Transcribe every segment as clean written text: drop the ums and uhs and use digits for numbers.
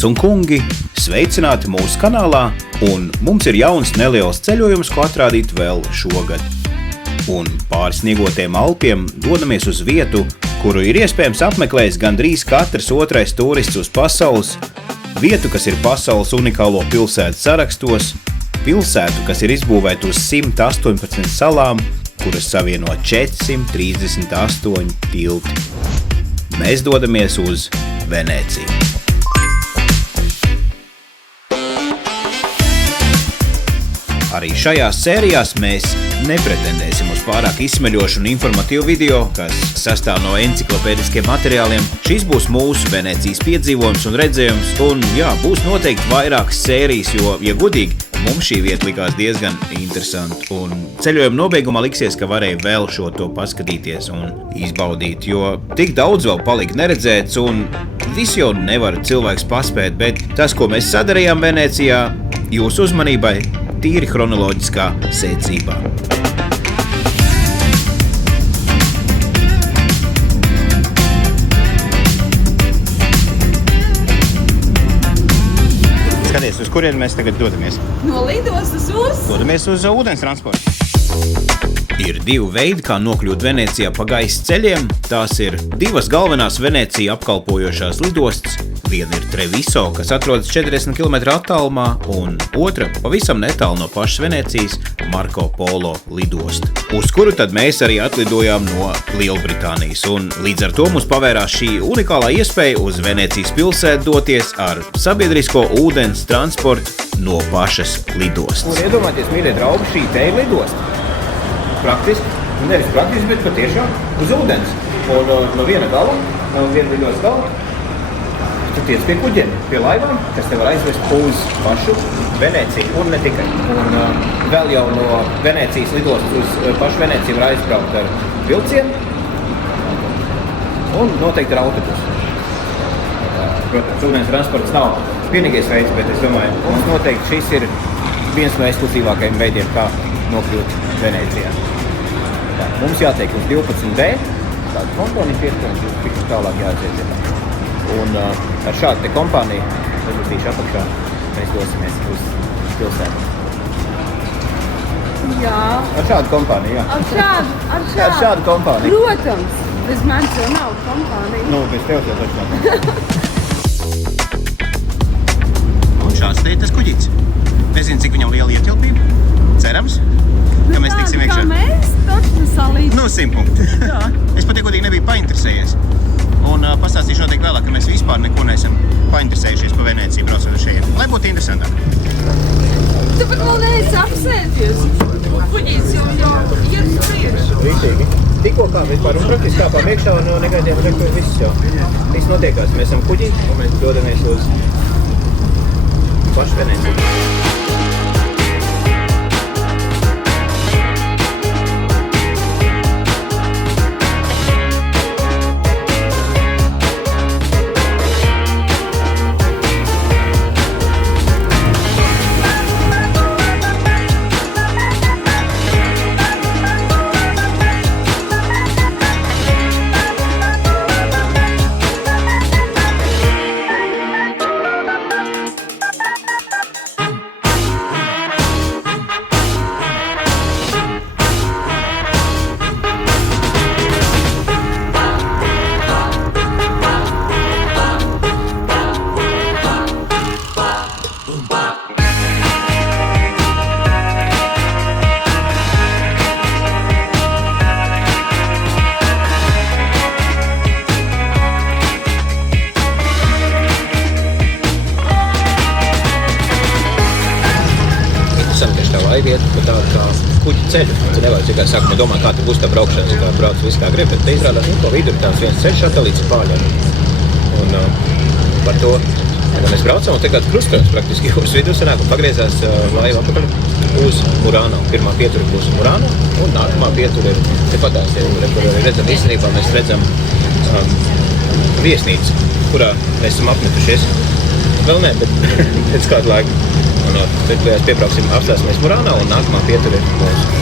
Dāmas un kungi, sveicināti mūsu kanālā, un mums ir jauns neliels ceļojums, ko atrādīt vēl šogad. Un pāri sniegotiem Alpiem dodamies uz vietu, kuru ir iespējams apmeklējis gandrīz katrs otrais turists uz pasaules, vietu, kas ir pasaules unikālo pilsētu sarakstos, pilsētu, kas ir izbūvēta uz 118 salām, kuras savieno 438 tilti. Mēs dodamies uz Venēciju. Arī šajās sērijās mēs nepretendēsim uz pārāk izsmeļošu un informatīvu video, kas sastāv no enciklopēdiskiem materiāliem. Šis būs mūsu Venēcijas piedzīvojums un redzējums, un būs noteikti vairākas sērijas, jo, ja godīgi, mums šī vieta likās diezgan interesanti, un ceļojuma nobeigumā liksies, ka varēja vēl šo to paskatīties un izbaudīt, jo tik daudz vēl palika neredzēts, un visu jau nevar cilvēks paspēt, bet tas, ko mēs sadarījām Venēcijā, jūsu uzmanībai tīri chronoloģiskā secībā. Skaties, uz kurien mēs tagad dodamies? No lidostas uz? Dodamies uz ūdens transportu. Ir divi veidi, kā nokļūt Venēcijā pa gaisa ceļiem. Tās ir divas galvenās Venēciju apkalpojošās lidostas. Viena ir Treviso, kas atrodas 40 km attālumā, un otra pavisam netālu no pašas Venēcijas Marco Polo lidosta, uz kuru tad mēs arī atlidojām no Lielbritānijas. Un līdz ar to mums pavērās šī unikālā iespēja uz Venēcijas pilsētu doties ar sabiedrisko ūdens transportu no pašas lidostas. Un iedomājieties, mīļie draugi, šī te ir lidosta. Praktiski, nevis praktiski, bet patiešām uz ūdens. Un no viena gala, no viena lidostas gala, tu tiec pie kuģiem, pie laivām, kas te var aizvest uz pašu Venēciju, un ne tikai. Un vēl jau no Venēcijas lidostas uz pašu Venēciju var aizbraukt ar vilcienu, un noteikti ar autobusu. Protams, ūdens transports nav vienīgais veids, bet es domāju, mums noteikti šis ir viens no ekskluzīvākajiem veidiem, kā nokļūt Venēcijā. Mums jātiek uz 12B, tādu kompāniju piesprāņu, tik tālāk jāatziet. Un ar šādu te kompāniju, uzbūtīšu apakšā, mēs dosimies uz pilsētu. Jā. Ar šādu kompāniju, jā. Ar šādu kompāniju. Protams, bez manis jau nav kompānija. Nu, bez tev jau taču nav. Un šāds te ir tas kuģīts. Nezinu, cik viņam liela ietilpība. Cerams, ka mēs tiksim iekšā. Kā mēs, taču salīdz. 100 punkti. Es pat godīgi nebiju painteresējies. Un pastāstīšu noteikti vēlāk, ka mēs vispār neko neesam painteresējušies pa Venēciju braucot uz šeit. Lai būtu interesantāk. Tu pat vēl neesi apsēties. Kuģīts jau iet uz priekšu. Rītīgi. Tikko kā vispār un praktiski kāpām iekšā un negaidījām, ka viss jau. Viss notiekās. Mēs esam kuģī un mēs dodamies uz pašu Venēciju. Vieta par tādu kā kuģi ceļu. Tu nevari tikai sākumā domāt, kā tu būs tā braukšana, kā brauc viss kā grib, bet te izrādās, ko vidu ir tāds viens ceļš atalīts Pāļiem. Un par to, ka mēs braucam, un tagad krustojums praktiski jūras vidū sanāk un pagriezās laiva apakaļ uz Murano. Pirmā pietura būs Murano, un nākamā pietura ir tepatās, kur redzam īstenībā, mēs redzam viesnīcu, kurā mēs esam apmetušies. Vēl ne, bet pēc kādu laiku. Un tad piebrauksim, apstāsimies Murano, un nākamā pietura ir mūsu.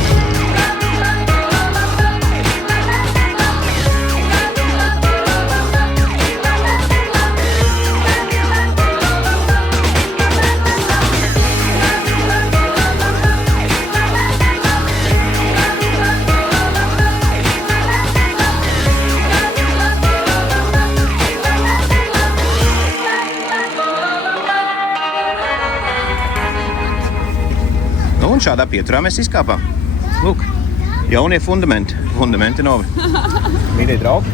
Un šādā pieturā mēs izkāpām. Lūk, jaunie fundamenti novi. Mīļie draugi,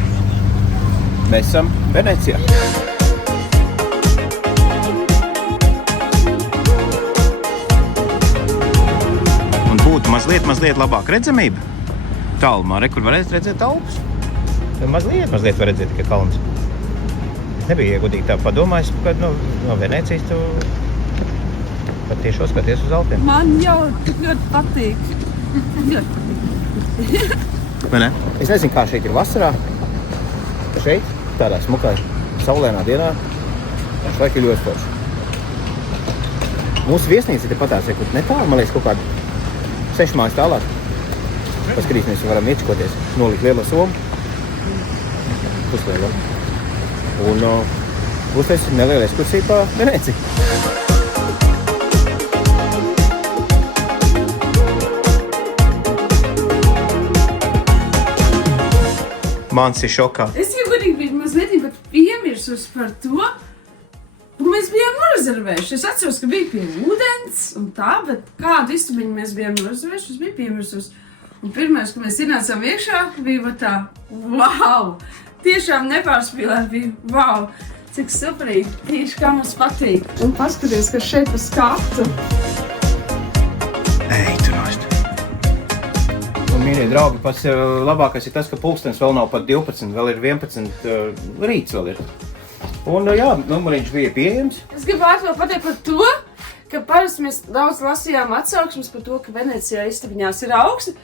mēs esam Venecijā. Un būtu mazliet labāk redzamība. Tālumā, kur varēs redzēt Alpes. Mazliet var redzēt tikai kalns. Nebija iegodīgi tā padomājis, kad no Venecijas tu pat tiešo skaties uz Alpiem. Man jau tik ļoti patīk. Vai ne? Es nezinu, kā šeit ir vasarā. Šeit, tādā smukā, saulēnā dienā, šlaik ir ļoti forši. Mūsu viesnīca ir patās, kur netālu, man liekas, kaut kādu 6 mājas tālāk. Paskatīsimies, varam iečkoties, nolikt lielo somu. Puslielo. Un būs tas neliela ekskursija pa Veneciju. Mans ir šokā. Es jau godīgi biju mazliet pat piemirsus par to, un mēs bijām norezervējuši. Es atceros, ka bija pie ūdens un tā, bet kādu istabiņu mēs bijām norezervējuši, es biju piemirsus. Un pirmais, kad mēs ienācām iekšā, bija tā, wow! Tiešām nepārspīlēt bija, wow! Cik superīgi, tieši kā mums patīk. Un paskaties, ka šeit pa skatu. Ej, tu nost. Un, mīļie draugi, pats labākais ir tas, ka pulkstens vēl nav pat 12, vēl ir 11, rīts vēl ir. Un, jā, numuriņš bija pieejams. Es gribētu vēl pateikt par to, ka parasti mēs daudz lasījām atsauksmes par to, ka Venecijā istabiņās ir augsti.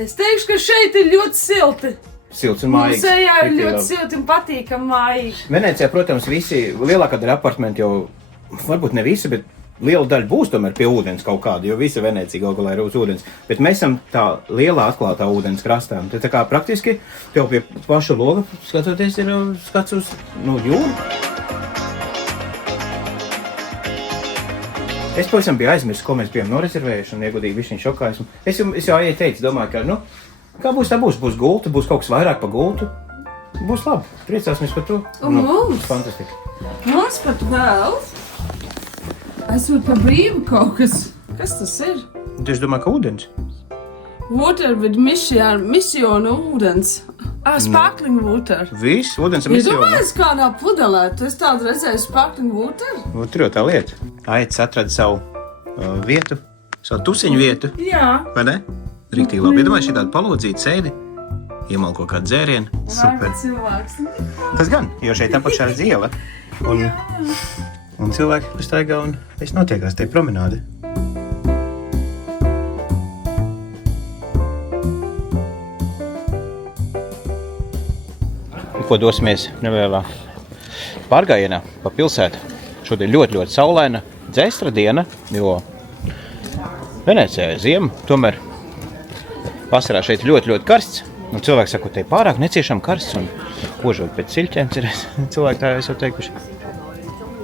Es teikšu, ka šeit ir ļoti silti. Silts un mājīgs. Musejā ir ļoti silti un patīkami mājīgi. Venecijā, protams, lielākā daļa apartmenti jau, varbūt ne visi, bet liela daļa būs tomēr pie ūdens kaut kāda, jo visa Venecija galu galā ir uz ūdens. Bet mēs esam tā lielā atklātā ūdens krastā. Tā kā praktiski tev pie paša loga skatoties ir skats uz jūru. Es pavisam biju aizmirsis, ko mēs bijām norezervējuši un iegodīgi višķiņ šokā. Es jau teicu, domāju, ka, kā būs, tā būs. Būs gulta, būs kaut kas vairāk pa gultu. Būs labi. Priecāsimies par to. Un mums? Fantastika. Mums pat vēl esot pa brīvu kaut kas. Kas tas ir? Es domāju, ka ūdens. Water with mission ūdens. Sparkling water. Viss, ūdens ar misiju. Iedomājies kādā pudelē, tu esi tādu redzējis sparkling water? Tur jau tā lieta. Aicis atrada savu vietu, savu tusiņu vietu. Jā. Vai ne? Riktīgi labi. Iedomājies šī tāda palodzīta sēdi, iemalko kādu dzērienu. Super. Cilvēks. Tas gan, jo šeit apakšā ir iela. Un cilvēki staigā un viss notiekās te promenādi. Ko dosimies nelielā pārgājienā pa pilsētu. Šodien ļoti saulaina dzēstra diena, jo Venecijā ir ziema, tomēr vasarā šeit ļoti karsts. Un cilvēki saka, ka te pārāk neciešam karsts un kožot pēc siļķēm, cilvēki tā jau teikuši.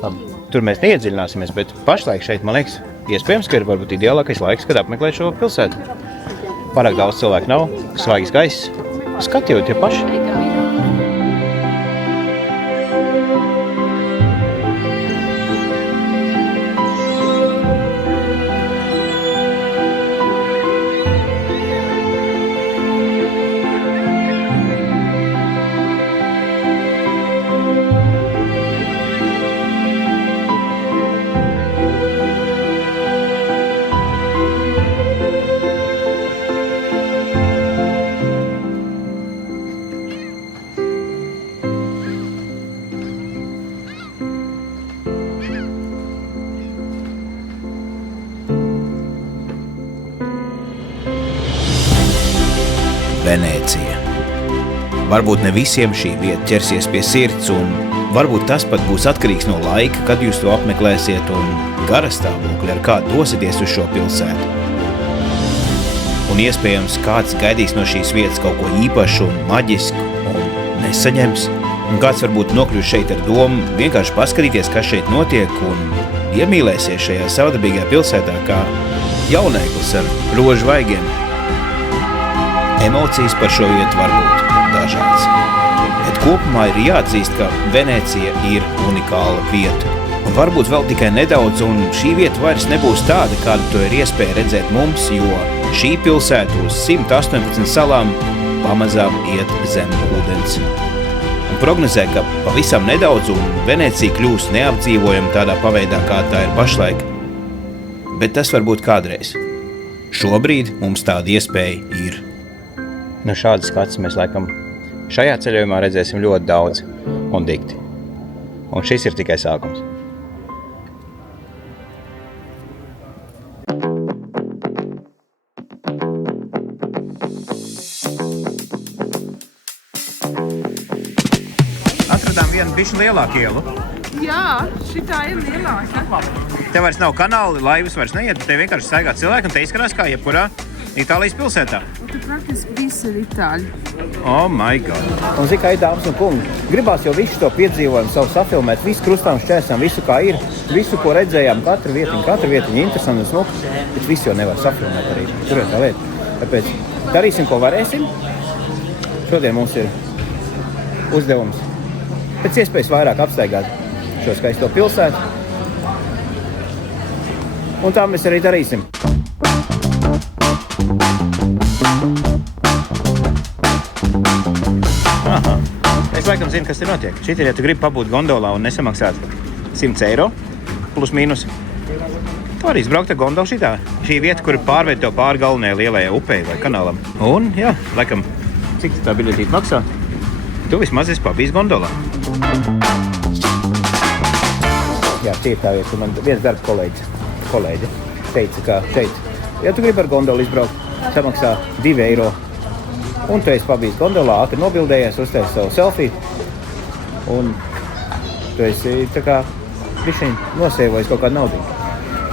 Labi, tur mēs neiedziļināsimies, bet pašlaik šeit, man liekas, iespējams, ka ir varbūt ideālākais laiks, kad apmeklēt šo pilsētu. Pārāk daudz cilvēku nav, svaigs gaiss, skatījot tie paši. Venecija. Varbūt ne visiem šī vieta ķersies pie sirds, un varbūt tas pat būs atkarīgs no laika, kad jūs to apmeklēsiet, un gara stāvokļa, ar kādu dosieties uz šo pilsētu. Un iespējams, kāds gaidīs no šīs vietas kaut ko īpašu un maģisku un nesaņems. Un kāds varbūt nokļūs šeit ar domu vienkārši paskatīties, kas šeit notiek, un iemīlēsies šajā savdabīgajā pilsētā kā jauneklis ar rožu vaigiem. Emocijas par šo vietu var būt dažādas. Bet kopumā ir jāatzīst, ka Venecija ir unikāla vieta. Un varbūt vēl tikai nedaudz, un šī vieta vairs nebūs tāda, kādu to ir iespēja redzēt mums, jo šī pilsēta uz 118 salām pamazām iet zem ūdens. Un prognozē, ka pavisam nedaudz un Venecija kļūs neapdzīvojama tādā paveidā, kā tā ir pašlaik. Bet tas var būt kādreiz. Šobrīd mums tāda iespēja ir. Nu šādas skats mēs laikam šajā ceļojumā redzēsim ļoti daudz un dikti. Un šis ir tikai sākums. Atradām vienu bišķi lielāku ielu. Jā, šitā ir lielāka. Te vairs nav kanāli, laivas vairs neiet, te vienkārši staigā cilvēki, un te izskatās kā jebkurā Itālijas pilsētā. Un te praktiski visi ir itāļi. Oh my god. Un zin, kā ir dāmas un kungi, gribās jau visu to piedzīvojumu savu safilmēt, visu krustām šķērsām, visu kā ir, visu, ko redzējām, katru vietiņu interesantu un smuku, bet visu jau nevar safilmēt arī. Tur ir tā lieta. Tāpēc darīsim, ko varēsim. Šodien mums ir uzdevums pēc iespējas vairāk apstaigāt šo skaisto pilsētu. Un tā mēs arī darīsim. Aha. Es laikam zinu, kas te notiek. Šit ir, ja tu gribi pabūt gondolā un nesamaksāt 100 eiro plus mīnus. Tu arī izbraukt ar gondolu šitā. Šī vieta, kur pārved to pāri galvenajai lielajai upei vai kanālam. Un, jā, laikam, cik tā biļetīte maksā? Tu vismaz esi pabijis gondolā. Jā, tie ir tā vieta, kur man viens darba kolēģi teica, ka šeit, ja tu gribi ar gondolu izbraukt, samaksā 2 eiro. Un tu esi pabijis gondolā, ātri nobildējies, uztaisi savu selfiju. Un tu esi tā kā bišķiņ nosēvojis kaut kādu naudu.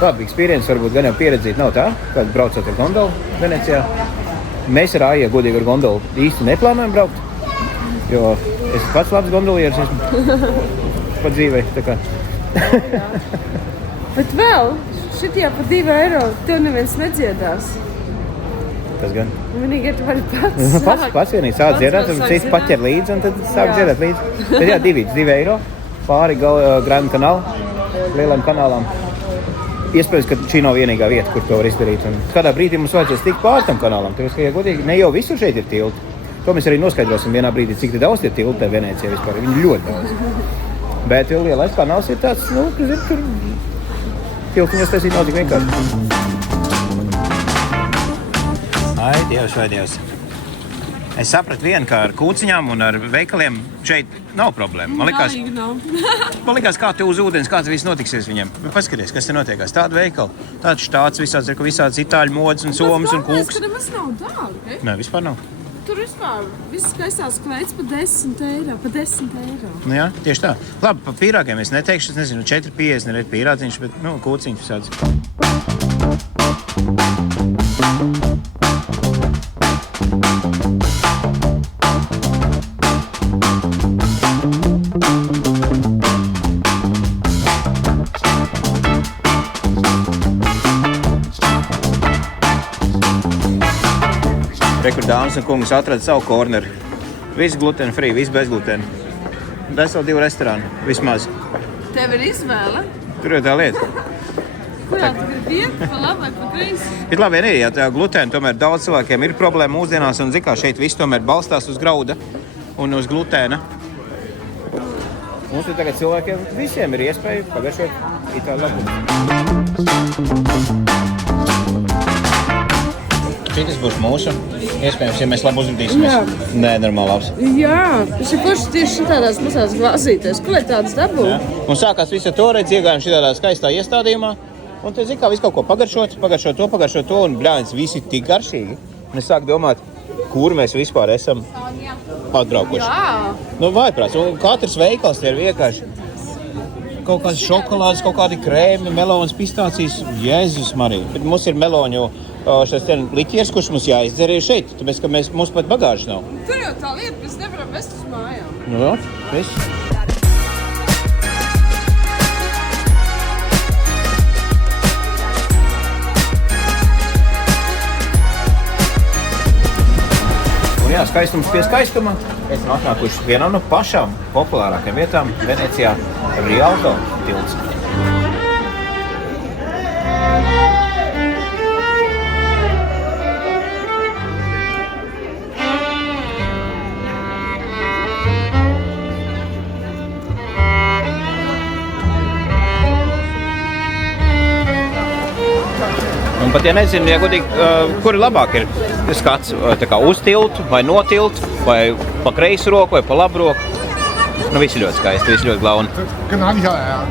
Labi, experience varbūt gan jau pieredzīt nav tā, kad braucot ar gondolu Venecijā. Mēs ar Aiju godīgi ar gondolu īsti neplānojam braukt, jo es pats labs gondolieris esmu pa dzīvei, tā kā. Bet vēl, šitie par 2 eiro tev neviens nedziedās. Tas gan. Vienīgi, ja tu vari pats Pats vienīgi sāk dziedāt, un cits paķer līdzi, un tad sāk dziedāt līdzi. Tad jā, 2 eiro pāri Grand Canal, lielam kanālam. Iespējams, ka šī nav vienīgā vieta, kur to var izdarīt. Un kādā brīdī mums vajadzēs tikt pāri tam kanālam. Tāpēc, ka, ja godīgi, ne jau visur šeit ir tilti. To mēs arī noskaidrosim vienā brīdī, cik daudz ir tilti Venecijā vispār. Viņi ļoti daudz. Bet lielais kanāls ir tāds, nu, kas ir tur tiltiņos taisīt nav tik vienkārši. Ai, Dievs. Es sapratu vienu, ka ar kūciņām un ar veikaliem šeit nav problēma. Man likās, kā te uz ūdens, kā te viss notiksies viņiem. Paskaties, kas te notiekās. Tāda veikala, tāds štāts, visāds itāļu modes un somas un kūks. Bet nemaz nav dārgi. Nē, vispār nav. Tur vispār viss skaistās kleids pa 10 eiro. Nu jā, tieši tā. Labi, pa pīrāgiem es neteikšu, es nezinu, 4,50 nereiz pīrādziņš, bet, nu, kūciņš visāds. Rekur dāmas un kungas atrada savu korneri. Viss gluten free, viss bez glutena. Veseli 2 restorāni, vismaz. Tev ir izvēle. Tur ir tā lieta. Kurā tu gribi iet? Pa labi vai pa kreisi? Bet labi, arī, ja tā glutēna tomēr daudz cilvēkiem ir problēma mūsdienās, un zikā šeit viss tomēr balstās uz grauda un uz glutēna. Mums ir tagad cilvēkiem visiem ir iespēja pagaršot itāļu labumu. Šitas būs mūsu. Iespējams, ja mēs labi uzvedīsimies. Nē, normāli labs. Jā, tas ir forši tieši šitādās mazās glāzītēs. Ko lai tādas dabū? Un sākās visu to redz, iegājām šitādā skaistā iestādījumā. Un te zikā visu kaut ko pagaršot to, un bļāņas visi tik garšīgi. Un es sāku domāt, kur mēs vispār esam atbraukuši. Jā. Nu, vaiprāts. Un katrs veikals te ir vienkārši kaut kāds šokolādes, kaut kādi krēmi, melonas, pistācijas. Jēzus Marija. Bet mums ir meloņu šis liķieris, kurš mums jāizdzer šeit. Tāpēc, ka mums pat bagāžas nav. Tur jau tā lieta, mēs nevaram vest uz mājām. Nu, jā, viss. Un jā, skaistums pie skaistuma. Esam atnākuši vienam no pašām populārākajām vietām Venecijā - Rialto tilts. Un pat ja nezinu, ja godīgi, kuri labāk ir skats tā kā uz tiltu, vai no tiltu, vai pa kreisu roku, vai pa labu roku. Nu, visi ļoti skaisti, visi ļoti glauni. 跟哪里下来啊？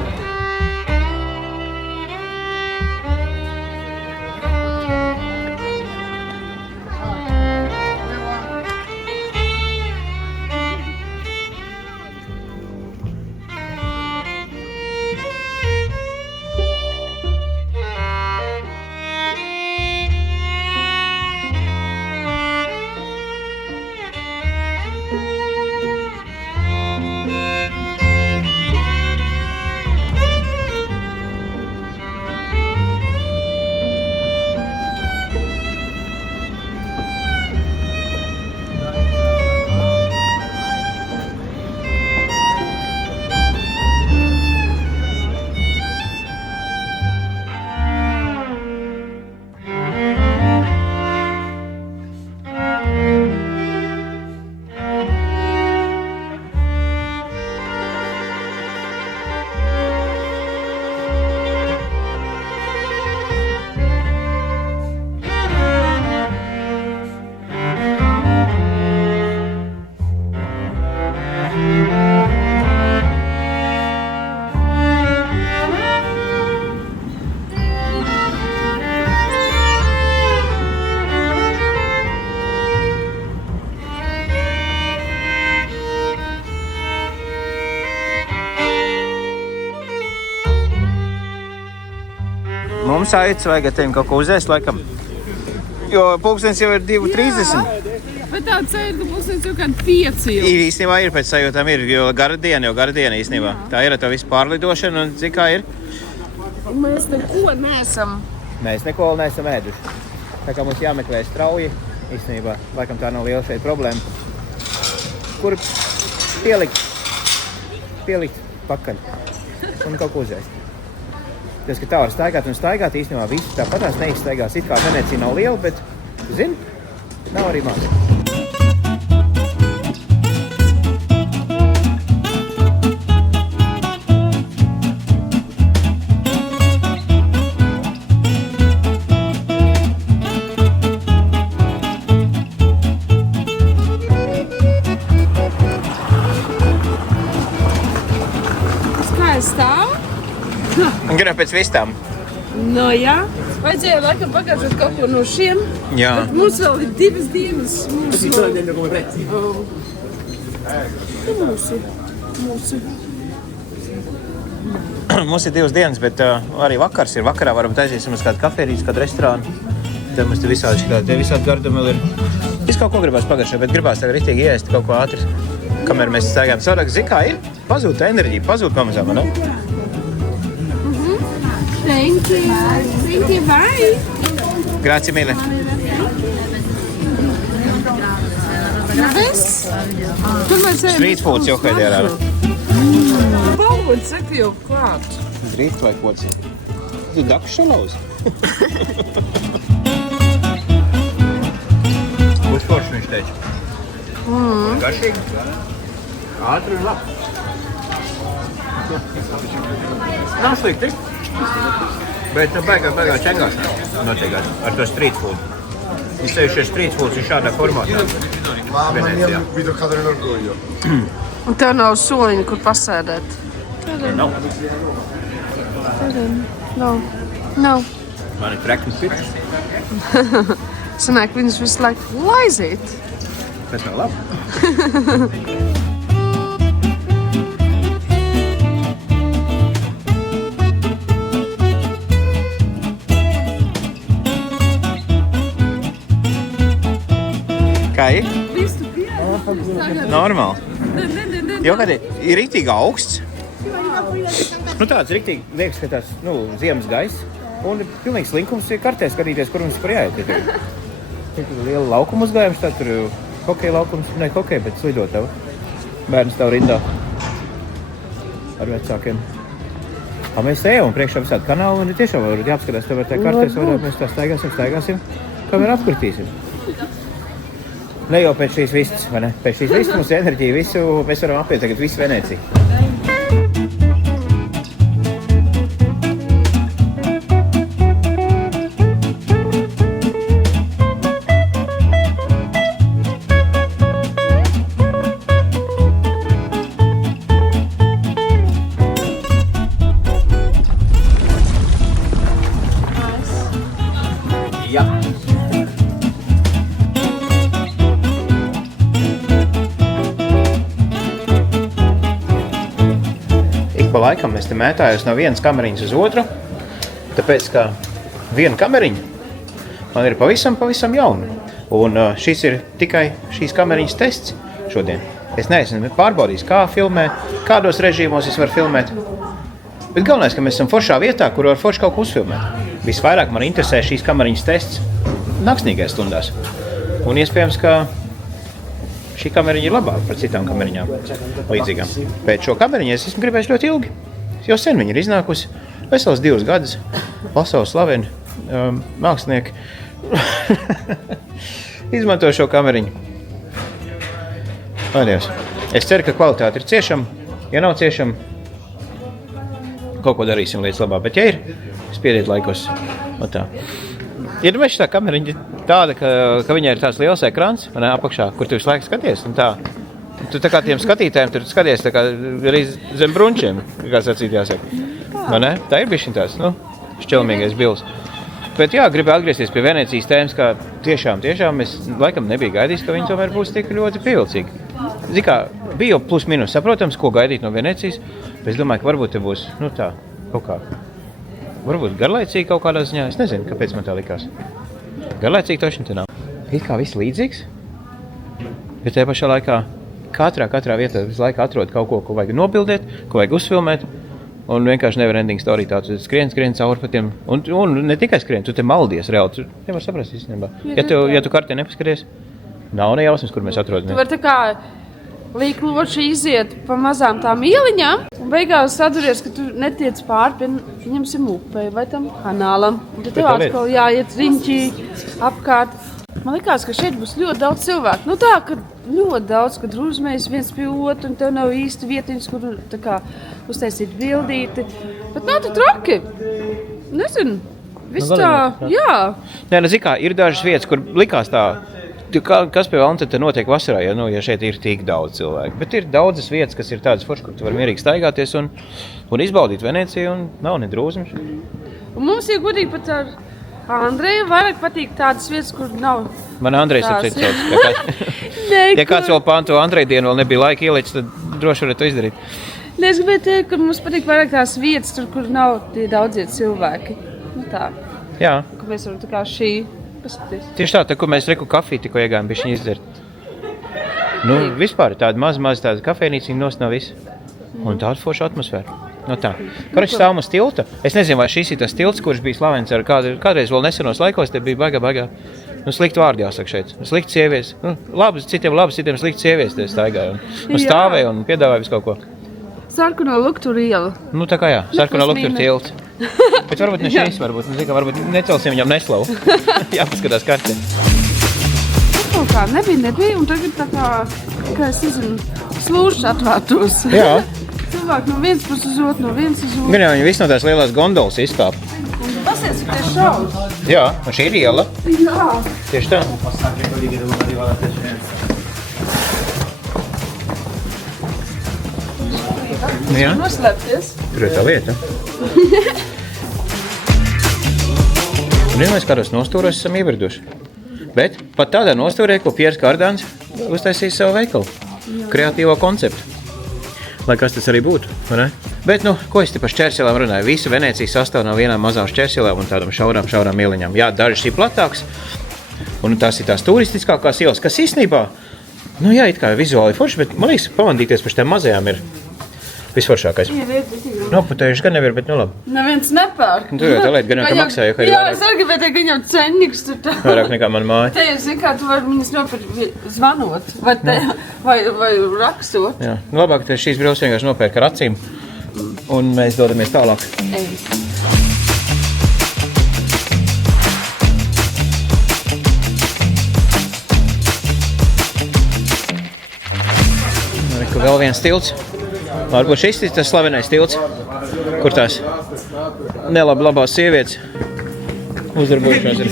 Mums aicis vajag ar tevi kaut ko uzēst, laikam. Jo pulkstenis jau ir 2:30. Bet tā ceļa, ka pulkstenis jau kādi 5 jau. Īstenībā ir pēc sajūtām ir, jo gara diena īstenībā. Tā ir ar to visu pārlidošanu un cik kā ir. Mēs neko neesam. Mēs neko vēl neesam ēduši. Tā kā mums jāmeklē strauji, īstenībā, laikam tā nav liela šeit problēma. Kur pielikt pakaļ un kaut ko uzēst. Tas, ka tā var staigāt un staigāt, īstenībā visu tāpatās neizstaigās. It kā Venecija nav liela, bet, zini, nav arī maza. Stāv? Gribu pēc vistām. No jā. Vajadzēja laikam pagājušot kaut ko no šiem. Jā. Bet mums vēl ir 2 dienas. Mums ir 2 dienas, bet arī vakars ir. Vakarā varam taisīsim uz kādu kafērīti, kādu restorānu. Tad mums te visādi gardumi vēl ir. Es kaut ko gribās pagājušot, bet gribās tagad ritīgi iest kaut ko ātri. Kamēr mēs staigājam savādāk, zini kā ir? Pazūd tā enerģija, pazūd pamazām, ne? Thank you. Thank you, bye. Grazie mille. Nu viss. Tur mēs ejam. Street foods jau haidī ar. Baugot, saka jau klāt. Street vai kods? Tu daku šalauz? Būs forši viņš teica. Garšīgi. Ātri un labi. Nav slikti. Bet baigā čengāšana notiekās ar to street food. Iztejušies street foods ir šādā formātā. Mamma mia, mi tocca cadere l'orgoglio. Un tev nav soliņa, kur pasēdēt. Nav. Nav. Man ir trekni pits. Sanāk, viņus visu laiku laizīt. Tas nav labi. Kā ir? Visu pieeja. Normāli. Jo, kad ir rītīgi augsts. Nu tāds riktīgi, liekas, ka tāds, ziemas gaiss. Un pilnīgi slinkums ir kartē skatīties, kur mums par jāiet. Tur liela laukuma uzgājums, tā tur hokeja laukums, ne hokeja, bet slidotava. Bērns stāv rindā ar vecākiem. Mēs ejam un priekšā visādi kanāli un tiešām var jāapskatās, tev ar tā kartēs varētu mēs tā staigāsim, kamēr apkritīsim. Ne jau pēc šīs vistas, vai ne? Pēc šīs vistas mums enerģija visu, mēs varam apiet tagad visu Venēciju. Jā. Ik pa laikam es te mētājos no vienas kameriņas uz otru, tāpēc, ka viena kameriņa man ir pavisam jauna. Un šis ir tikai šīs kameriņas tests šodien. Es neesmu pārbaudījis, kā filmēt, kādos režīmos es varu filmēt. Bet galvenais, ka mēs esam foršā vietā, kur var forši kaut ko uzfilmēt. Visvairāk man interesē šīs kameriņas tests naktsnīgais stundās. Un iespējams, ka šī kameriņa ir labāka par citām kameriņām līdzīgām. Pēc šo kameriņu es esmu gribējis ļoti ilgi. Jau sen viņa ir iznākusi. Vesels 2 gadus. Pasaules slaveni mākslinieki izmanto šo kameriņu. Paldies. Es ceru, ka kvalitāte ir ciešama. Ja nav ciešama, kaut ko darīsim lietas labā. Bet ja ir, spiediet laikos. Un tā. Iedomājies, tā kameriņa tāda, ka viņai ir tāds liels ekrāns apakšā, kur tu visu laiku skaties. Un tā. Tu tā kā tiem skatītājiem tur skaties tā kā arī zem brunčiem, kā sacīt jāsaka. Vai ne? Tā ir bišķiņ tāds, šķelmīgais bils. Bet jā, gribu atgriezties pie Venēcijas tēmas, ka tiešām es laikam nebiju gaidījis, ka viņi tomēr būs tik ļoti pievilcīgi. Zini kā, bija jau plus minus saprotams, ko gaidīt no Venēcijas, bet es domāju, ka varbūt te būs, tā, kaut kā, varbūt garlaicīgi kaut kādā ziņā, es nezinu, kāpēc man tā likās. Garlaicīgi toši te nav. It kā viss līdzīgs, bet tajā pašā laikā katrā vietā visu laiku atrod kaut ko vajag nobildēt, ko vajag uzfilmēt. Un vienkārši nevar ending story tā, tu skrien cauri pa tiem, un ne tikai skrien, tu te maldies reāli, tu nevar saprast īstenībā. Ja tu kartē nepaskaties, nav ne jausmas, kur mēs atrodamies. Tu vari tā kā līkloši iziet pa mazām tām ieliņām, un beigās saduries, ka tu netiec pāri pie, ņemsim upei vai tam kanālam. Un tad tev atkal jāiet riņķī apkārt. Man likās, ka šeit būs ļoti daudz cilvēku. Tā, ka ļoti daudz, kad uzmējas viens pie otru, un tev nav īsti vietiņas, kur tā kā uztaisīt bildīti. Bet nav tā traki. Nezinu. Viss tā, jā. Nē, zini kā, ir dažas vietas, kur likās tā, kas pie valna te notiek vasarā, ja šeit ir tik daudz cilvēku. Bet ir daudzas vietas, kas ir tādas foršas, kur tu vari mierīgi staigāties un izbaudīt Venēciju, un nav ne drūzums. Un mums ir godīgi pat ar Andreju vairāk patīk tādas vietas, kur nav. Man Andrejs apcīt. Ja kāds vēl pānto Andreja dienu vēl nebija laika ielicis, tad droši varētu to izdarīt. Ne, es gribēju teikt, ka mums patīk vairāk tās vietas, kur nav tie daudzie cilvēki. Tā. Jā. Ka mēs varam tā kā šī paskatīties. Tieši tā, kur mēs reku kafiju tikko iegājām, bišķiņ izdzert. Vispār tāda maz tāda kafejnīciņa nost no viss. Un tāda forša atmosfēra. Tā. Karači stāvam uz tilta. Es nezinu, vai šis ir tas tilts, kurš bija slavens ar kādreiz vēl nesenos laikos, te bija baigā. Slikti vārdi jāsaka šeit. Slikti sievietes. Citiem slikti sievietes te staigāja. Un stāvēja un piedāvāja visu kaut ko. Sarkano Lukturu iela. Tā kā jā, Sarkano Lukturu tilts. Bet varbūt ne šīs, varbūt necelsim viņam neslavu. Jāpaskatās kartē. Kaut kā nebija, un tagad tā kā es nezinu, slūžas atvērtos. Jā. Cilvēki no vienas puses uz otru, no vienas uz otru. Gan jau viņi visi no tās lielās gondolas izkāp. Tas ir tie šaus. Jā, un šī ir iela. Jā. Tieši tā. Jā. Noslēpties. Tur ir tā vieta. Un vienmēr kādos nostūros esam iebriduši. Bet pat tādā nostūrē, ko Pieris Kārdāns uztaisīs savu veikalu. Kreatīvo konceptu. Lai kas tas arī būtu, vai ne? Bet, ko es te par šķērsielām runāju? Visa Venēcija sastāv no vienām mazām šķērsielām un tādām šaurām ieliņām. Jā, dažas ir platāks, un tās ir tās turistiskākās ielas, kas īstenībā, jā, it kā vizuāli forši, bet man liekas, pamandīties par šitām mazajām ir visforšākais. Noputējuši gan nevar, bet labi. Neviens nepērk. Tur jau tā lieta gan jau, ka maksā, jo, ka ir jā, vairāk. Es arī gribēju teikt, ka viņam cenīgs tur tā. Vairāk nekā man māja. Te, zini kā, tu vari viņas nopirkt zvanot, vai rakstot. Jā, labāk te šīs brīvs vienkārši nopērk ar acīm, un mēs dodamies tālāk. Vēl viens tilts. Varbūt šis ir tas slavenais tilts, kur tās labās sievietes uzdarbojušās ir.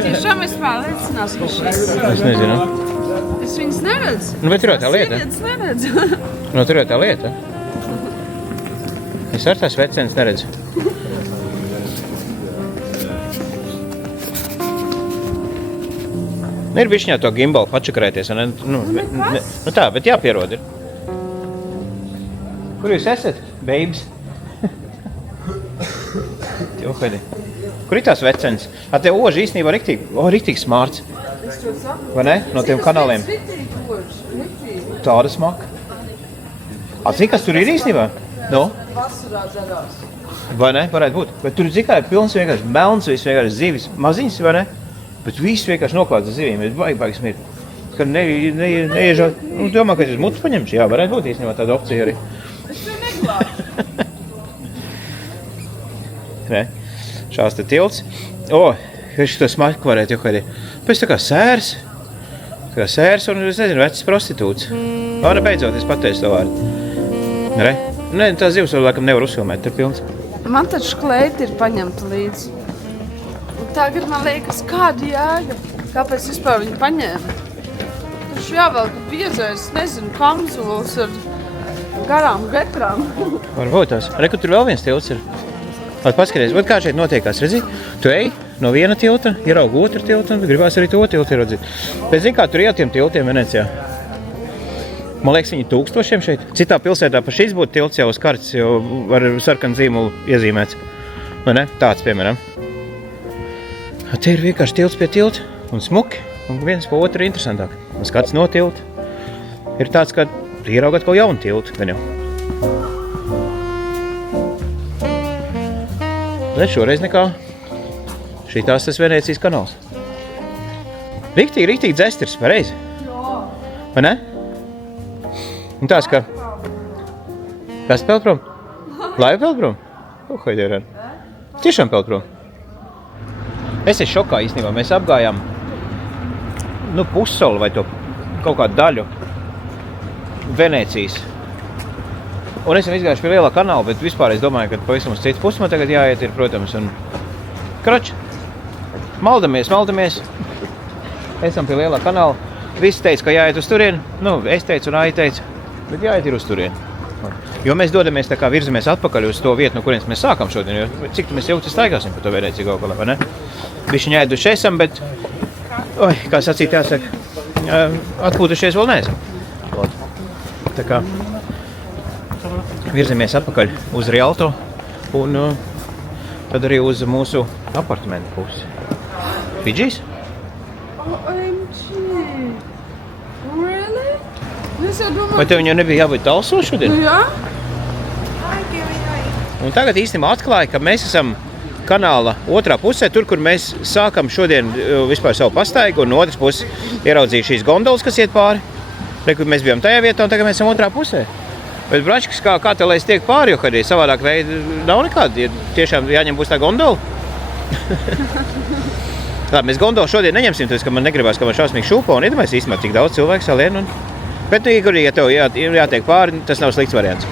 Tiešām es pārliecinās, ka šis. Es nezinu. Es viņas neredzu. Bet tur jau tā lieta. Sievietes neredzu. Tur jau tā lieta. Es ar tās vecenes neredzu. Ir bišķiņā to gimbalu pačakarēties, vai ne? Nu tā, bet jāpierod ir. Kur jūs esat, babes? Johedi. Kur ir tās vecenes? Te oži īstenībā riktīgi smārts. Vai ne? No tiem kanāliem. Tāda smaka. Cik kas tur ir īstenībā? No? Vasarā dzerās. Vai ne? Varētu būt. Bet tur cik kā ir pilns vienkārši melns, viss vienkārši zivis. Maziņas, vai ne? Bet viss vienkārši noklāts ar zivīm. Bet baigi smirt. Kad neiežot. Domā, ka tas mutu paņemš. Jā, varētu būt īstenībā tāda opcija arī. Es to neglābu. Ne? Šās te tilts. Šito smaku varētu jau kādi. Pēc tā kā sērs. Tā kā sērs un, es nezinu, vecs prostitūts. Ne, beidzot, es pateicu to vārdu. Re? Nē, tā zivs vēl laikam nevar uzfilmēt, tur pilns. Man taču kleita ir paņemta līdzi. Un tagad man liekas, kāda jēga. Kāpēc vispār viņi paņēma? Taču jāvelk biezais, nezinu, kamzols ar garām getrām. Varbūt tās. Re, kur tur vēl viens tilts ir. Paskaties, kā šeit notiekās, redzi? Tu ej no viena tilta, ieraugi otru tiltu un gribās arī to tiltu ieraudzīt. Bet zini, kā tur iet tiem tiltiem Venecijā? Man liekas, viņi tūkstošiem šeit. Citā pilsētā pa šis būtu tilts jau uz kartes, jo ar sarkanu zīmolu iezīmēts. Vai ne? Tāds, piemēram. Te ir vienkārši tilts pie tilta un smuki, un viens pa otru ir interesantāk. Un skats no tilta ir tāds, kā ieraugat kaut jaunu tiltu, gan jau. Bet šoreiz nekā. Šitās tas Venēcijas kanāls. Riktīgi dzesters, pareizi? Jā. Vai ne? Un tās, ka... Kas peld prom? Laiva peld prom? Tiešām peld prom. Es esmu šokā īstenībā. Mēs apgājām pussoli vai to kaut kādu daļu Venēcijas. Un esam izgājuši pie lielā kanāla, bet vispār es domāju, ka pavisam uz citu pusi man tagad jāiet ir, protams, un... Kroč, maldamies. Esam pie lielā kanāla. Visi teica, ka jāiet uz turieni. Es teicu un Aija teica, bet jāiet ir uz turieni. Jo mēs dodamies tā kā virzamies atpakaļ uz to vietu, no kurienes mēs sākam šodien, jo cik mēs jau staigāsim pa to Venēciju kaut kādā, vai ne? Bišķiņ ēduši esam, bet, kā sacīt jāsaka, atpūtušies vēl neesam. Tā kā virzamies atpakaļ uz Rialto un tad arī uz mūsu apartamentu pusi. Fidžijs? OMG! Really? Es jau domāju... Vai tev viņam nebija jābūt talso šodien? Jā? Un tagad īstenībā atklāja, ka mēs esam kanāla otrā pusē, tur, kur mēs sākam šodien vispār savu pastaigu, un no otras puses ieraudzīja šīs gondolas, kas iet pāri. Kur mēs bijām tajā vietā, un tagad mēs esam otrā pusē. Bet bračkas, kā te, lai es tiek pāri, jo arī savādāk veidi nav nekādi, ja tiešām jāņem būs tā gondola. Labi, mēs gondolu šodien neņemsim, tāpēc, ka man negribās, ka man šausmīgi šūpo, un iedomājies īstenībā, cik daudz cilvēku salien. Bet, ja tev jātiek pāri, tas nav slikts variants.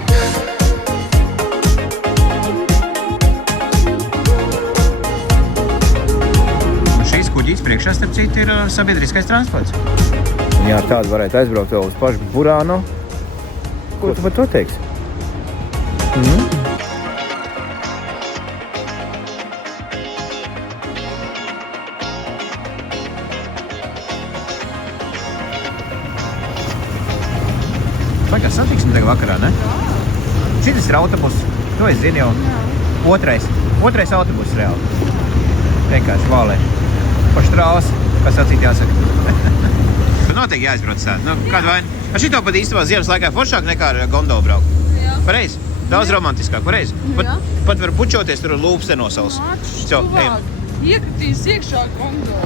Šīs kuģīs priekšā, starp citu, ir sabiedriskais transports. Jā, tādu varētu aizbraukt vēl uz pašu Burānu. Ko tu par to teiksi? Kā satiksim tagad vakarā, ne? Šitas ir autobus, to es zinu jau. Otrais autobus reāli. Vienkārši vālē. Pa štrāsi, kā sacīt jāsaka. Noteikti jāizbrauc tā. Kāda vaina? Ar šito pat īstenībā ziemas laikā foršāk nekā ar gondolu braukt. Jā. Pareizi? Daudz romantiskāk, pareizi? Pat var pučoties tur un lūpas te nosals. Iekritīs iekšā gondola.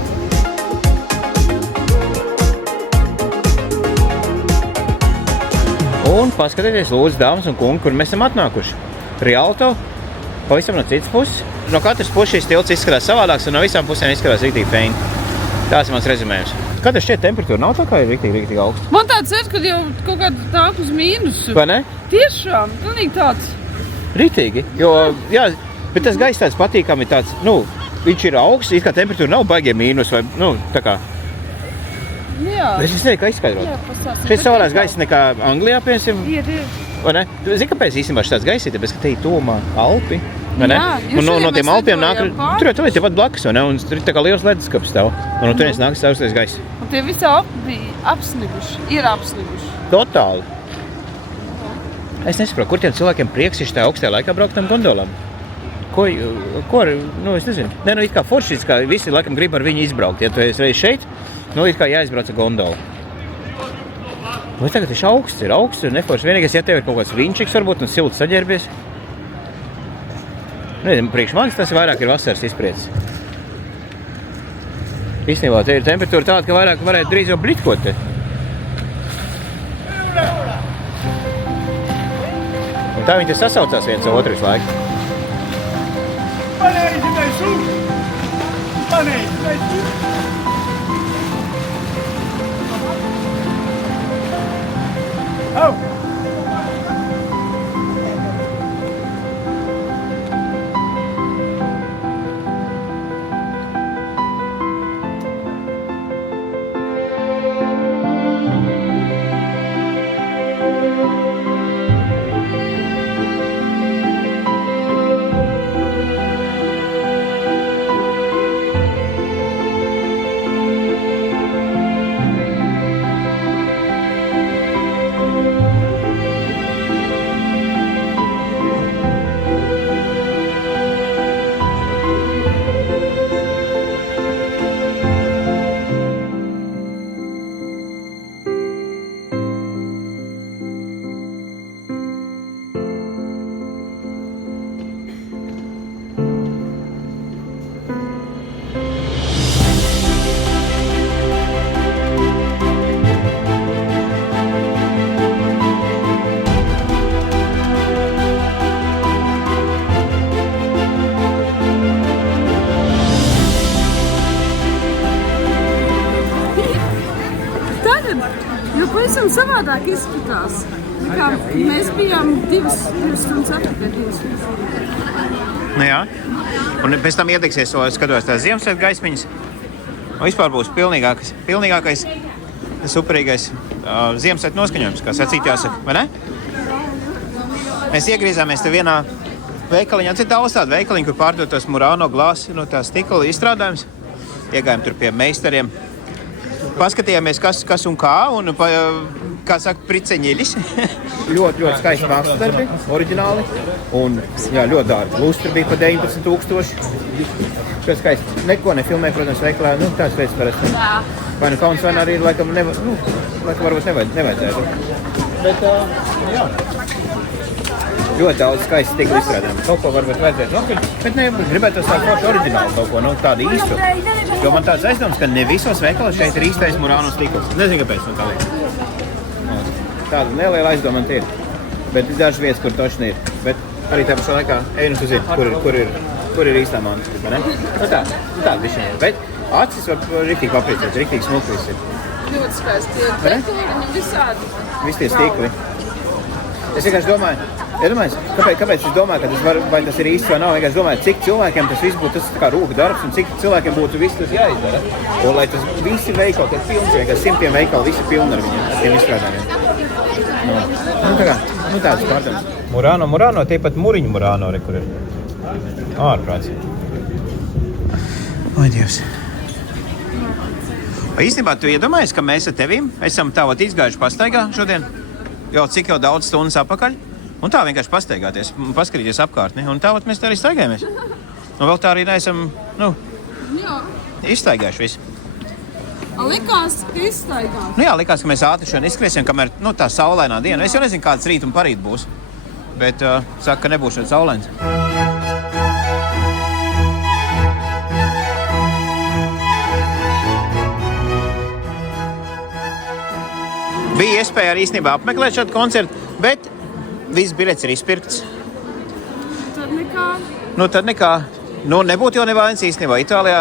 Un paskatieties, lūdzu, dāmas un kungi, kur mēs esam atnākuši. Rialto, pavisam no citas puses. No katras puses šīs tilts izskatās savādāks un no visām pusēm izskatās riktīgi feini. Tās ir mans rezumējums. Kā tev šķiet, temperatūra nav tā kā ir riktīgi augsta? Man tāds ir, kad jau kaut kāda nāk uz mīnusu. Vai ne? Tiešām, pilnīgi tāds. Riktīgi, jo, jā, bet tas gaiss tāds patīkami tāds, viņš ir augsts, it kā temperatūra nav baigie mīnus vai, tā kā. Jā. Es nezinu, kā izskaidrot. Jā, pastāstīju. Šeit savādās gaiss nekā Anglijā, piemēram. Ir. Vai ne? Tu zini, kāpēc īstenībā šāds gaiss ir, tāpēc, ka te ir tūmā Alpi. Vai ne? Jā, jo Un no šodien tiem mēs Alpiem nāk, lidojām pāri. tur jau tepat blakus, vai ne? Un tur ir tā kā liels leduskapis stāv. Un no turienes nāk saustais gaiss. Un tie visi Alpi bija apsniguši, ir apsniguši. Totāli. Es nesaprotu, kur tiem cilvēkiem prieks ir tā augstajā laikā braukt tam gondolām. Ko, es nezinu. Nē, it kā forši, kā visi laikam grib ar viņu izbraukt. Ja tu esi reiz šeit, it kā jāizbrauc ar gondolu. Tagad ir augsts, ir neforši. Vienīgais, ja tev ir kaut kāds vinčiks varbūt un silts saģērbies. Nezinu, priekš manis tas vairāk ir vasaras izprieces. Īstenībā, te ir temperatūra tāda, ka vairāk varētu drīz jau blitkot te. Un tā viņi te sasaucās viens otru visu laiku. Pavisam savādāk izskatās. Mēs bijām 2 stundas atpakaļ. Nu jā. Un pēc tam iedegsies, skatos tās Ziemassvētku gaismiņas. Un vispār būs pilnīgākais superīgais Ziemassvētku noskaņojums, kā sacīt jāsaka, vai ne? Mēs iegriezāmies te vienā veikaliņā, cik daudz tādu veikaliņu, kur pārdotos Murano glāzi no tā stikla izstrādājums. Iegājām tur pie meistariem. Paskatījāmies, kas un kā, un, kā saka, priceņiļis. ļoti skaisti mākslas darbi, oriģināli, un jā, ļoti dārgi. Lustra bija pa 19 000. Ļoti skaisti. Neko nefilmē, protams, veikalā, tās lietas parasti. Vai nu kauns, vai arī, laikam, varbūt nevajadzētu. Bet, jā. Ļoti daudz skaisti stikla izstrādājumi. Kaut ko varbūt vajadzētu nopirkt, bet gribētu tādu foršu oriģinālu kaut ko, tādu īstu. Jo man tāds aizdoms, ka ne visos veikalos šeit ir īstais Murano stikls. Nezinu, kāpēc man tā liekas. Tāda neliela aizdoma man ir. Bet ir dažas vietas, kur tošni ir. Bet arī tā pašā laikā tu zini, kur ir īstā mantas, vai ne? Tāda višķiņa ir. Bet acis var riktīgi papriecēt, riktīgi smuki viss ir. Ļoti skaisti. Dekoriņi visādi. Visi tie stikli. Es vienkārši domāju, kāpēc es domāju, ka vai tas ir īsts vai nav. Es domāju, cik cilvēkiem tas viss būtu tā kā rūka darbs un cik cilvēkiem būtu viss tas jāizdara. Un lai tas visi veikali, tas pilns, vienkārši 100 veikali, visi pilni ar viņiem, ar tiem izstrādājumiem. Tāds pārdams. Murano, tiepat Muriņu Murano, kur ir. Ārprāts. Oi, Dievs. Vai īstenībā tu iedomājies, ka mēs ar tevīm esam tāvat izgājuši pastaigā šodien? Jau cik jau daudz stundas apakaļ? Un tā vienkārši pastaigāties, paskatīties apkārtni. Un tāvat mēs tā arī staigājamies. Un vēl tā arī neesam, izstaigājuši visu. Likās, ka izstaigās. Jā, likās, ka mēs ātri šodien izskriesim, kamēr tā saulainā diena. Es jau nezinu, kāds rīt un parīt būs. Bet saka, ka nebūs šeit saulains. Bija iespēja arī īstenībā apmeklēt šādu koncertu, bet viss bilets ir izpirkts. Tad nekā. Nebūtu jau nevainas īstenībā. Itālijā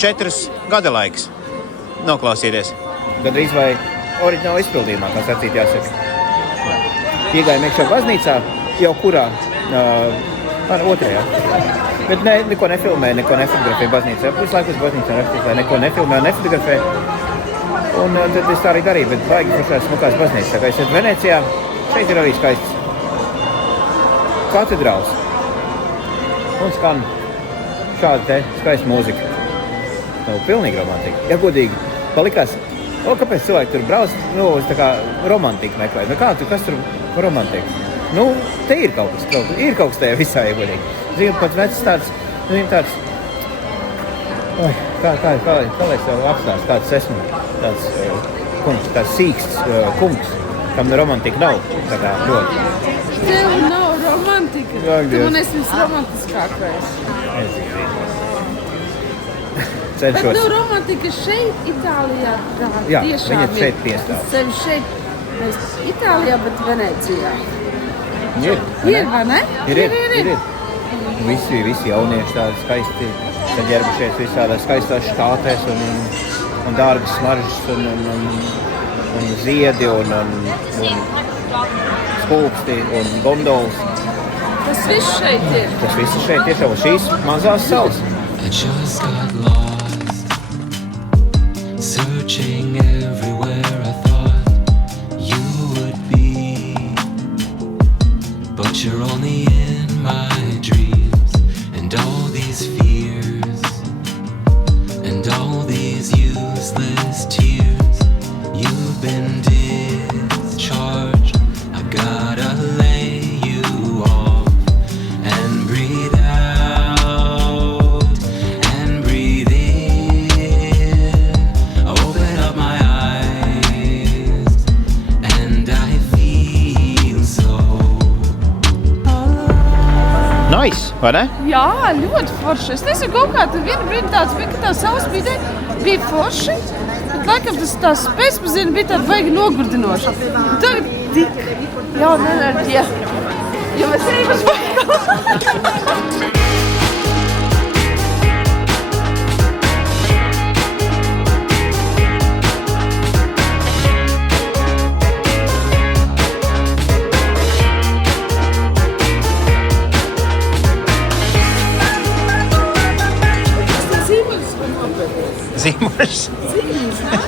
4 gada laiks noklausīties. Gandrīz vai oriģināli izpildījumā, kā sacīt jāsaka. Iegājām iekšā baznīcā, jau kurā? Otrajā. Bet neko nefilmēja, neko nefotografēja baznīcā. Visu laiku uz baznīcā rakstītāji neko nefilmēja, nefotografēja. Un tad es tā arī darīju, bet baigi pašās smukās baznīcas. Tā kā esat Venecijā, šeit ir arī skaists katedrāls. un skan šāda te skaista mūzika. Pilnīgi romantika. Ja godīgi, palikās, kāpēc cilvēki tur brauc, uz tā kā romantiku meklēt. Kas tur romantika? Te ir kaut kas tajā visā, ja godīgi. Zinu, pat vecs tāds, kā lai sev apstāst, kāds esmu, tāds sīksts kungs, kam romantika nav, tā kā ļoti. Tev nav romantika. Tu man esi visromantiskākais. Bet romantika šeit, Itālijā, Jā, tiešām viņa šeit piestāv. Sevi šeit, Itālijā, bet Venecijā. Ir, vai ne? Ir. Visi jaunieši tādi skaisti saģērbušies visādās skaistās štātēs un dārgas smaržas un ziedi un skulpsti un gondolas. Tas viss šeit ir. Tas viss šeit ir jau šīs mazās salas. I just got lost, searching everywhere I thought you would be, but you're only in my dreams, and all these fears, and all these useless tears. You've been discharged, I gotta lay you off and breathe out and breathe in. Open up my eyes and I feel so. Nice, vai ne? Jā, ļoti forši. Es nezinu, kaut kā tad vienu brīdi tāds bija, ka tā saules bija forši, bet laikam tās pēcpaziena bija tāda baigi nogurdinoša. Tagad tik jauna enerģija, jo mēs ejam uz veikalu. Zīmošs?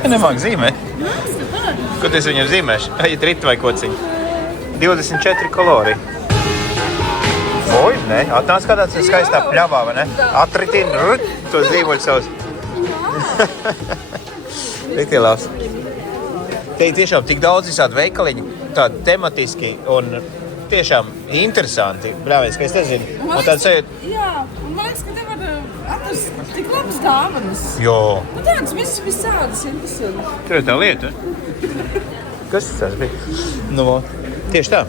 Nemāk zīmēt. Ko tu viņam zīmēši? Aiet rit vai kociņu? 24 kaloriju. Oi, ne? Atnāc kā tāds skaistā pļavā, vai ne? Atritina, to zīmoļu savus. Riktie labs. Te ir tiešām tik daudz visādi veikaliņi, tādi tematiski un tiešām interesanti. Bļāviens, ka es nezinu. Un tāds sajūt... Jā, un man liekas, ka te var atrast tik labas dāvanas. Jo. Tādas visādas interesanti. Tur ir tā lieta. Kas tas bija? Tieši tā.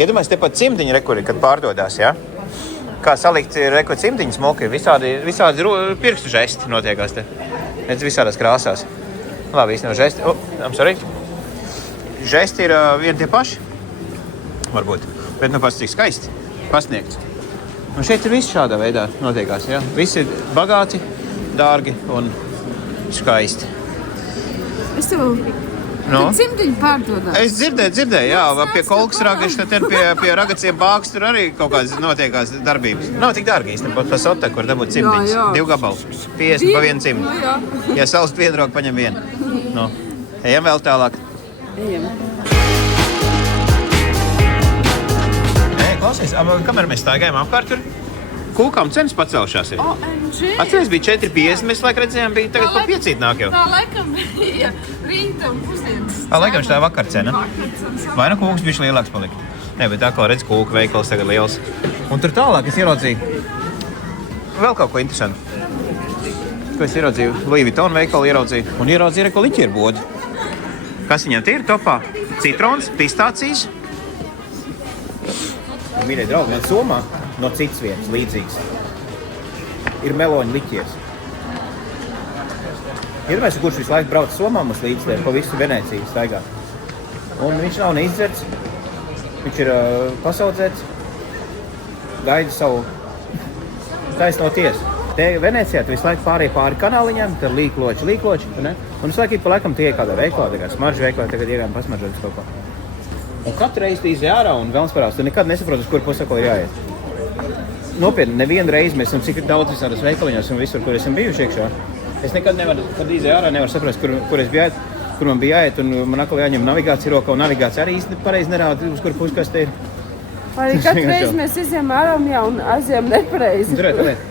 Iedomājies, te pat cimdiņi rekuri, kad pārdodās, jā? Kā salikt rekuri cimdiņi smoki, visādi pirkstu žesti notiekās te. Redz visādās krāsās. Labi, īstenībā žesti. I'm sorry. Žesti ir vien tie paši. Varbūt. Bet pats cik skaisti. Pasniegts. Un šeit ir viss šādā veidā notiekās, jā? Visi ir bagāti, dārgi un skaisti. Es tev cimdiņu pārdodās. Es dzirdēju, jā, pie kolkas ragašana, tad pie ragaciem bāks tur arī kaut kādas notiekās darbības. Nav tik dārgi īstenībā, pa sote, kur dabūt cimdiņus. 2 gabalu, 50 pa 1 cimdu. Ja salst vienu roku, paņem vienu. Ejam vēl tālāk. Ejam. Klausies, kamēr mēs staigājam apkārt tur, kūkām cenas pacelšās ir. OMG! Atceries, bija 4,50, mēs laik redzējām, bija tagad pa 5 nāk jau. Tā laikam bija rīta un pusdienas. Laikam šitā vakar cena. Vai nu kūks bišķi lielāks palika? Nē, bet atkal redz kūka veikals tagad liels. Un tur tālāk es ieraudzīju vēl kaut ko interesantu. Ko es ieraudzīju? Louis Vuitton veikalu ieraudzīju. Un ieraudzīju reko liķieru bodi. Kas viņam tie ir topā? Citrons, pistācijas. Mīļie draugi, man Somā no citas vietas līdzīgs ir meloņu liķieris. Iedomājies, kurš visu laiku brauc Somā mums līdz pa visu Venēciju staigā. Un viņš nav neizdzerts, viņš ir pasaudzēts, gaida savu taisno tiesu. Te Venēcijā tu visu laiku pāri kanāliņām, tad līkloči, ne? Un visu laiku pa laikam tie kādā veiklā, tā kā smaržu veiklā, tagad iegājam pasmaržotas kaut ko. Un katru reizi tīs ārā un vēlams parās, tu nekad nesaproti, uz kuru pusi atkal ir jāiet. Nopietni, nevienu reizi mēs esam cik daudz visādas veikaliņos un visur, kur esam bijuši iekšā. Es nekad nevaru, kad īzi ārā nevaru saprast, kur es biju jāiet, kur man bija jāiet, un man atkal jāņem navigācija rokā, un navigācija arī īsti pareizi nerāda, uz kuru pusi kas te ir. Arī katru reizi mēs izjām ārā un aizjām nepareizi. Turēt.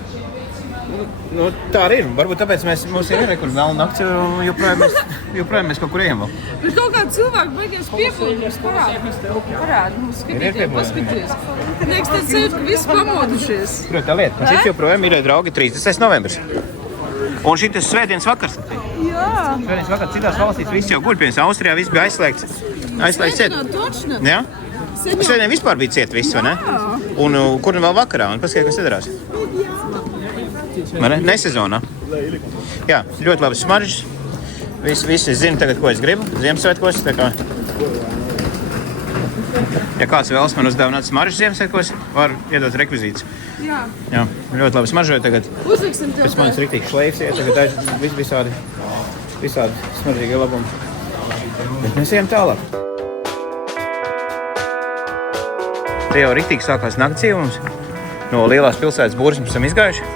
Nu, tā arī ir. Varbūt tāpēc mums ir kur vēl nakts, joprojām mēs kaut kur ejam vēl. Bet kaut kādi cilvēki beigies piepildījums parāda mums, paskaties. Liekas, tad sevi, ka visi pamodušies. Turēt tā lieta. Un šis joprojām ir, draugi, 30. novembris. Un šitas svētdienas vakars. Jā. Svētdienas vakars citās valstīs viss jau guļ, piemēram, Austrijā viss bija aizslēgts ciet. Točna. Jā? Svētdien vispār bija ciet viss, vai ne? Un kur vēl vakarā, un paskaties, kas nedarās. Nesezonā. Jā, ļoti labas smaržas. Visi zina tagad, ko es gribu. Ziemassvētkos. Tā kā... Ja kāds vēlas man uzdāvināt smaržas Ziemassvētkos, var iedot rekvizītus. Jā. Jā, ļoti labi smaržoja tagad. Uzliksim tev. Pēc manis riktīgi šleifs iet, tagad visādi smaržīgi labumi. Bet mēs ejam tālāk. Te jau riktīgi sākās nakts mums. No lielās pilsētas Būras mēs esam izgājuši.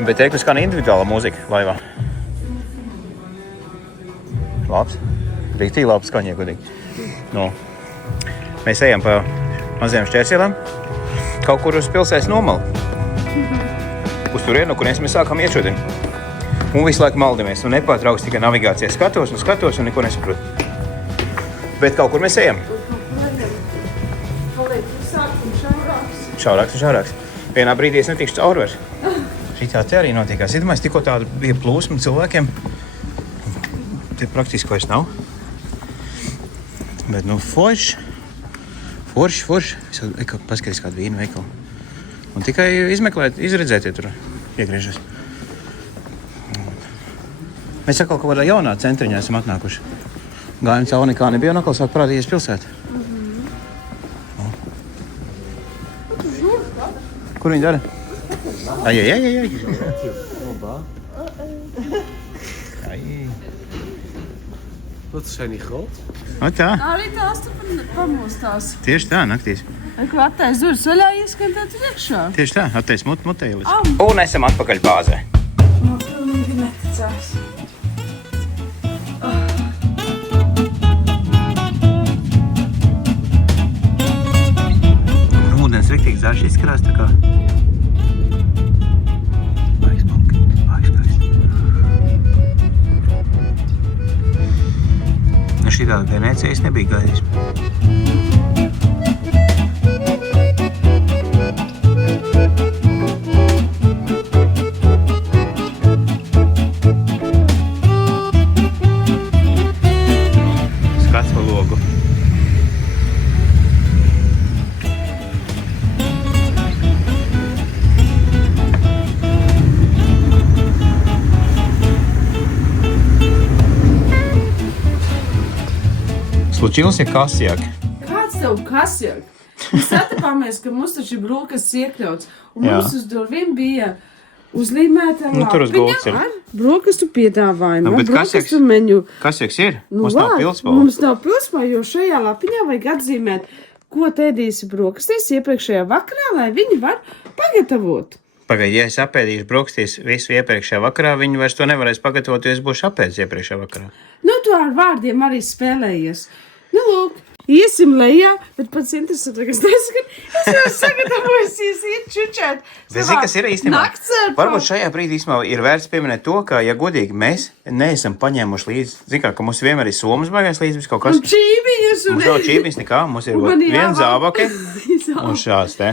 Bet teik, skan individuāla mūzika laivā. Labs. Riktīgi labi skaņie, godīgi. No. Mēs ejam pa mazajām šķērsielām. Kaut kur uz pilsētas nomalu. Uz turienu, no kurienes mēs sākam iet šodien. Un visu laiku maldamies. Un nepārtrauks tikai navigācijā skatos un neko nesaprotu. Bet kaut kur mēs ejam. Šaurāks un šaurāks. Vienā brīdī es netikšu cauri vairs. Šitā te arī notiekās. Iedomājies, tikko tāda bija plūsma cilvēkiem. Te praktiski vairs nav. Bet, forši. Paskaties kādu vīnu veikalu. Un tikai izredzēt, ja tur iegriežas. Mēs atkal kaut kādā jaunā centriņā esam atnākuši. Gājām cauri nekā nebija un atkal sāk parādījies pilsēta. Kur viņi dara? Ai. Dat zijn niet groot. O tā. Arī tās tu pamostās. Tieši tā, naktīs. Ko attais durvis vaļā ieskatāt iekšā? Tieši tā, attais mutēlis. Un esam atpakaļ bāzē. Pilnīgi neticās. Ūdens riktīgi zārši izskarās tā kā. Šitā Venecija es nebiju gaidījis. Skats pa logu. Случился косяк. Kāds tev kasjāk? Mēs satapāmies, ka mums taču ir brokasts iekļauts. Un Jā. mums uz durvīm bija uzlīmēta tur uz gultas ir. ar brokastu piedāvājumu. Bet brokastu meņu. Kasjaks ir? Mums labi, nav pilspalva. Mums nav pilspalva, jo šajā lapiņā vajag atzīmēt, ko ēdīsi brokastīs iepriekšējā vakarā, lai viņi var pagatavot. Pagaid, ja es apēdīšu brokastīs visu iepriekšējā vakarā, viņi vairs to nevarēs pagatavot, jo es būšu apēdis iepriekšējā vakarā. Nu, tu ar vārdiem arī spēlējies. Nu, lūk, iesim lejā, bet pats interesantākais neskat, es jau sagatavojusies iet čučēt. Bet zini, kas ir īstenībā? Naktsērpā. Varbūt šajā brīdī īstenībā ir vērts pieminēt to, ka, ja godīgi, mēs neesam paņēmuši līdzi, zini kā, ka mums vienmēr ir somas baigās līdzi, kaut kas. Un čībiņas. Mums nav čībiņas nekā, mums ir Un man viens jāvāk. zābaki un šāds te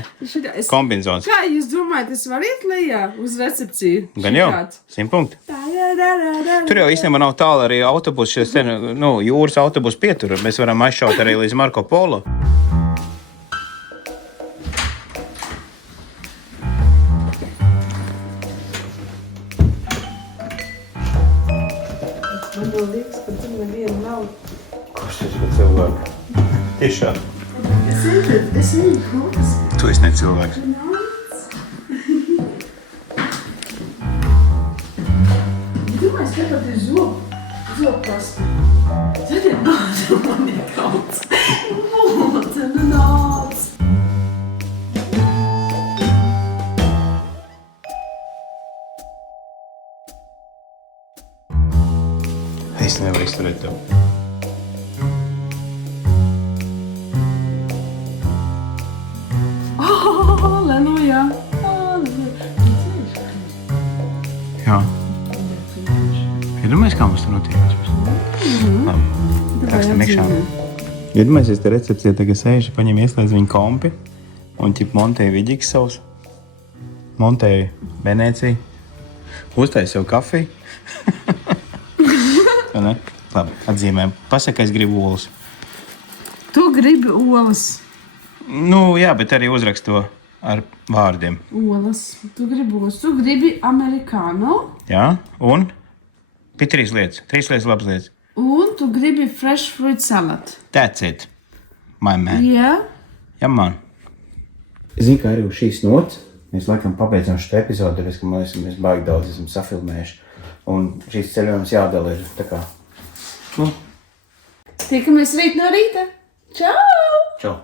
kombinzons. Kā jūs domājat, es varu iet lejā uz recepciju? Gan jau, 100 punkti. Tur jau īstenībā nav tālu arī autobus, šis te, jūras autobus pietur. Mēs varam aizšaut arī līdz Marko Polo. Man liekas, ka tur neviena nav. Kurš tas ir cilvēks? Tiešām. Es viņu kaut Tu esi ne cilvēks. Domāju, skatoties zobkastu. Ziniet, man ir kauts. Nu nāc. Es nevaru izturēt tev. Jā. Jā. Iedomājies, kā mums tur notiekās? Labi, rakstam iekšā. Iedomājies, te recepcijā tagad sēži, paņem ieslēdz viņu kompi un ķip montēja Viģiks savus, montēja Venēciju, uztaisa sev kafiju. Ne? Labi, atzīmēm. Pasaka, es gribu olas. Tu gribi olas. Nu, jā, bet arī uzrakst to ar vārdiem. Olas. Tu gribi olas. Tu gribi amerikāno. Jā, un? Pie 3 lietas. 3 lietas labas lietas. Un tu gribi fresh fruit salad. That's it, my man. Jā. Jā, man. Zini, kā arī uz šīs nots, mēs laikam pabeidzām šo epizodu, tāpēc, ka mēs baigi daudz esam safilmējuši. Un šīs ceļojums jādala ir tā kā... Tiekamies rīt no rīta. Čau! Čau!